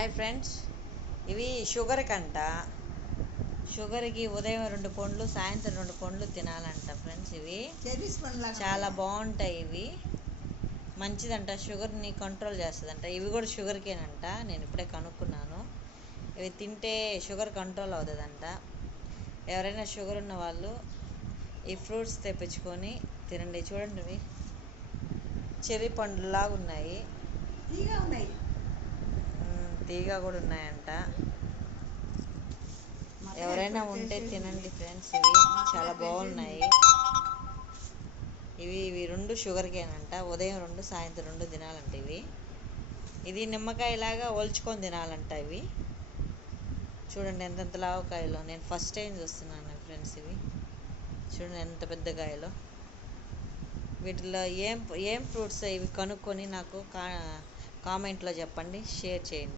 Hi friends, ఇవి sugar కంట. షుగర్కి ఉదయం 2 పండ్లు, సాయంత్రం 2 పండ్లు తినాలంట ఫ్రెండ్స్. ఇవి చాలా బాగుంటాయి. ఇవి మంచిదంట, షుగర్ని కంట్రోల్ చేస్తుందంట. ఇవి కూడా షుగర్కేనంట, నేను ఇప్పుడే కనుక్కున్నాను. ఇవి తింటే షుగర్ కంట్రోల్ అవుతుందంట. ఎవరైనా షుగర్ ఉన్న వాళ్ళు ఈ ఫ్రూట్స్ తెప్పించుకొని తినండి. చూడండి, ఇవి చెర్రీ పండ్లులాగా ఉన్నాయి, తీగా కూడా ఉన్నాయంట. ఎవరైనా ఉంటే తినండి ఫ్రెండ్స్. ఇవి చాలా బాగున్నాయి. ఇవి 2 షుగర్కేనంట. ఉదయం 2, సాయంత్రం 2 తినాలంట. ఇది నిమ్మకాయలాగా ఒలుచుకొని తినాలంట. ఇవి చూడండి ఎంతెంత లావకాయలో. నేను ఫస్ట్ టైం చూస్తున్నాను ఫ్రెండ్స్. ఇవి చూడండి ఎంత పెద్ద కాయలో. వీటిలో ఏం ఫ్రూట్స్ ఇవి కనుక్కొని నాకు కామెంట్లో చెప్పండి, షేర్ చేయండి.